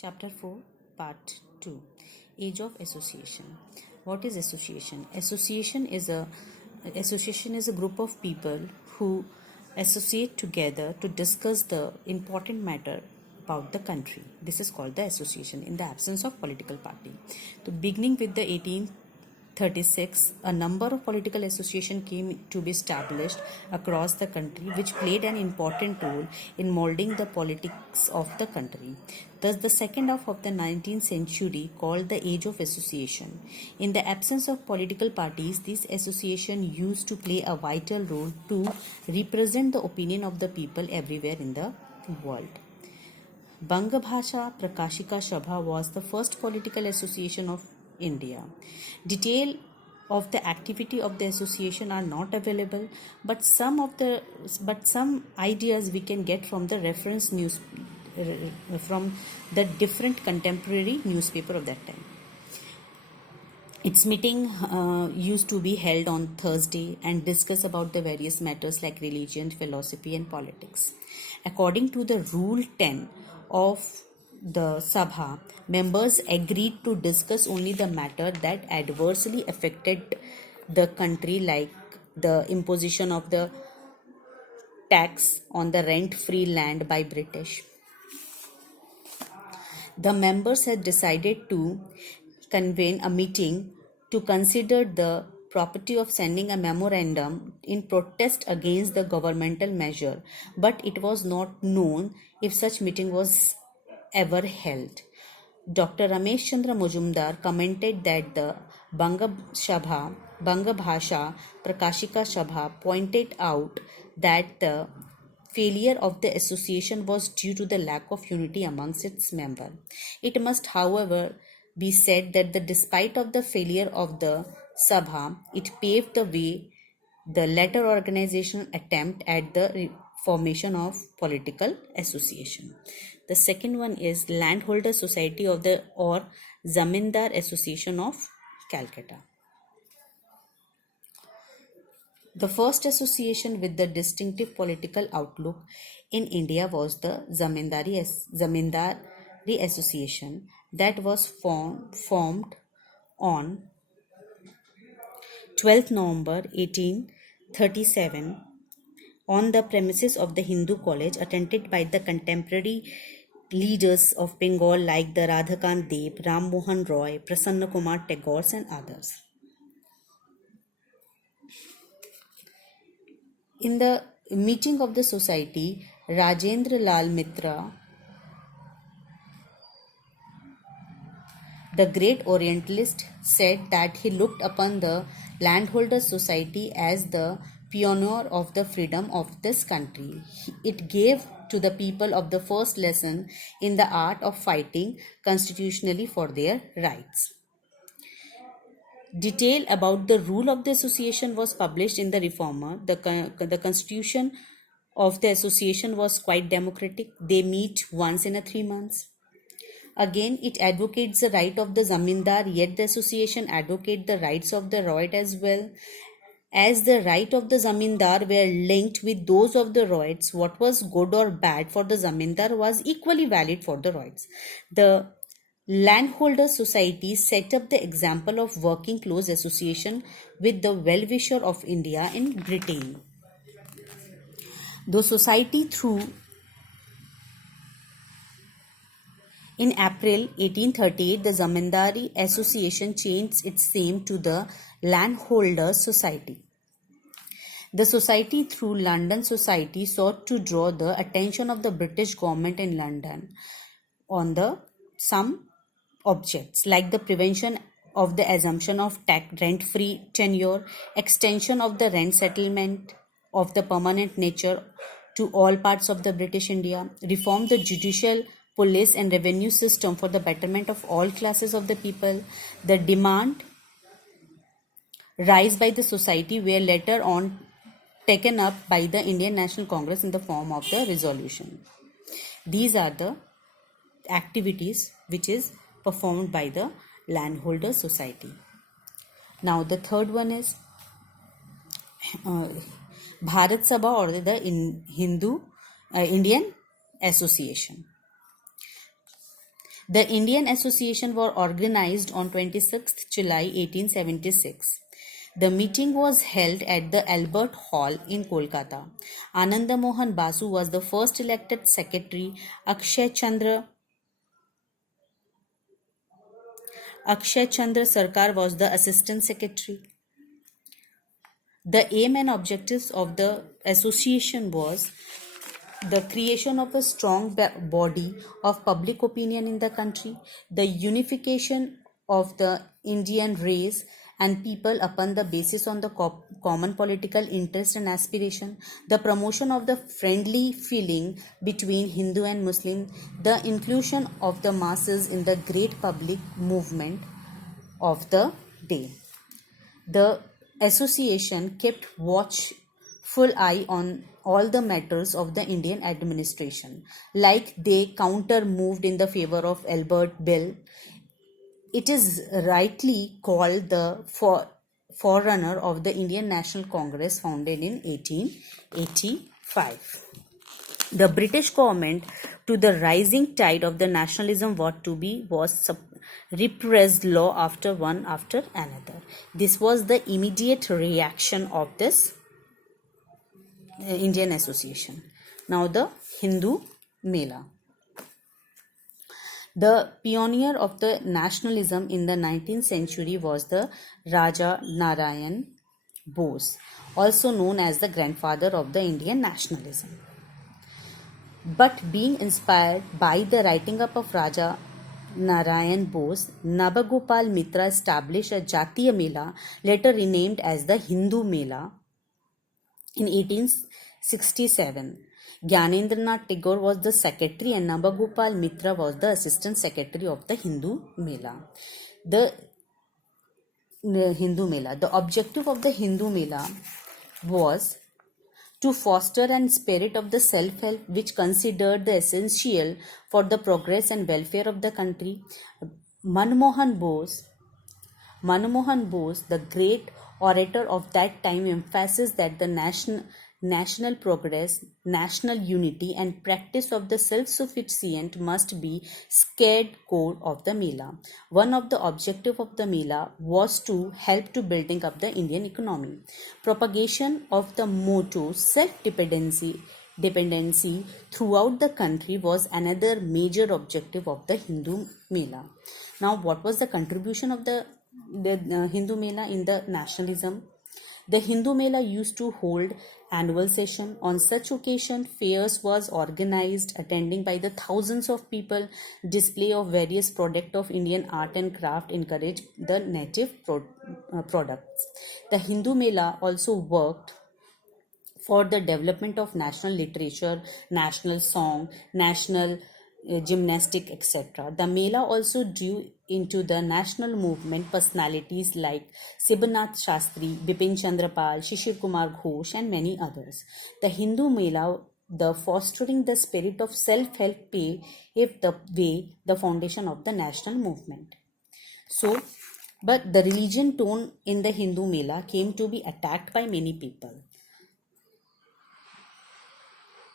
Chapter 4, Part 2, Age of Association. What is association? Association is a group of people who associate together to discuss the important matter about the country. This is called the association in the absence of political party. So beginning with the 1836, a number of political associations came to be established across the country, which played an important role in molding the politics of the country. Thus, the second half of the 19th century, called the Age of Association. In the absence of political parties, this association used to play a vital role to represent the opinion of the people everywhere in the world. Bangabhasha Prakashika Sabha was the first political association of India. Detail of the activity of the association are not available, but some ideas we can get from the reference news from the different contemporary newspaper of that time. Its meeting used to be held on Thursday and discuss about the various matters like religion, philosophy and politics. According to the Rule 10 of the Sabha, members agreed to discuss only the matter that adversely affected the country, like the imposition of the tax on the rent-free land by British. The members had decided to convene a meeting to consider the property of sending a memorandum in protest against the governmental measure, but it was not known if such meeting was ever held. Dr. Ramesh Chandra Majumdar commented that the Bangabhasha Prakashika Sabha pointed out that the failure of the association was due to the lack of unity amongst its members. It must, however, be said that despite of the failure of the Sabha, it paved the way the later organization attempt at the formation of political association. The second one is Landholder Society of the or Zamindar Association of Calcutta. The first association with the distinctive political outlook in India was the Zamindari Association that was formed on 12th November 1837 on the premises of the Hindu College, attended by the contemporary leaders of Bengal like the Radhakant Deb, Ram Mohan Roy, Prasanna Kumar Tagore and others. In the meeting of the society, Rajendra Lal Mitra, the great Orientalist, said that he looked upon the Landholder Society as the pioneer of the freedom of this country. It gave to the people of the first lesson in the art of fighting constitutionally for their rights. Detail about the rule of the association was published in the Reformer. The constitution of the association was quite democratic. They meet once in 3 months. Again, it advocates the right of the zamindar, yet the association advocates the rights of the royat as well. As the right of the zamindar were linked with those of the royats, what was good or bad for the zamindar was equally valid for the royats. The Landholder Society set up the example of working close association with the well-wisher of India in Britain. The society in April 1838, the Zamindari Association changed its name to the Landholder Society. The society, through London Society, sought to draw the attention of the British government in London on some objects like the prevention of the assumption of rent-free tenure, extension of the rent settlement of the permanent nature to all parts of the British India, reform the judicial, police and revenue system for the betterment of all classes of the people. The demand raised by the society were later on taken up by the Indian National Congress in the form of the resolution. These are the activities which is performed by the Landholder Society. Now the third one is Bharat Sabha or the Indian Association. The Indian Association was organized on 26th July 1876. The meeting was held at the Albert Hall in Kolkata. Ananda Mohan Basu was the first elected secretary. Akshay Chandra Sarkar was the assistant secretary. The aim and objectives of the association was the creation of a strong body of public opinion in the country, the unification of the Indian race and people upon the basis on the common political interest and aspiration, the promotion of the friendly feeling between Hindu and Muslim, the inclusion of the masses in the great public movement of the day. The association kept watchful eye on all the matters of the Indian administration, like they counter moved in the favor of Albert Bill. It is rightly called the forerunner of the Indian National Congress founded in 1885. The British government, to the rising tide of the nationalism was repressed law after one after another. This was the immediate reaction of this Indian Association. Now the Hindu Mela. The pioneer of the nationalism in the 19th century was the Raja Narayan Bose, also known as the grandfather of the Indian nationalism. But being inspired by the writing up of Raja Narayan Bose, Nabagopal Mitra established a Jatiya Mela, later renamed as the Hindu Mela, in 1867. Gyanendranath Tagore was the secretary and Nabagopal Mitra was the assistant secretary of the Hindu Mela. The objective of the Hindu Mela was to foster an spirit of the self-help which considered the essential for the progress and welfare of the country. Manmohan Bose, the great orator of that time, emphasized that the national progress, national unity and practice of the self-sufficient must be scared core of the Mela. One of the objectives of the Mela was to help to building up the Indian economy. Propagation of the motto self-dependency throughout the country was another major objective of the Hindu Mela. Now, what was the contribution of the Hindu Mela in the nationalism? The Hindu Mela used to hold annual session. On such occasion, fairs was organized, attending by the thousands of people. Display of various products of Indian art and craft encouraged the native products. The Hindu Mela also worked for the development of national literature, national song, national gymnastic, etc. The Mela also drew into the national movement personalities like Sibanath Shastri, Bipin Chandra Pal, Shishir Kumar Ghosh and many others. The Hindu Mela, the fostering the spirit of self-help paved the way, the foundation of the national movement. But the religion tone in the Hindu Mela came to be attacked by many people.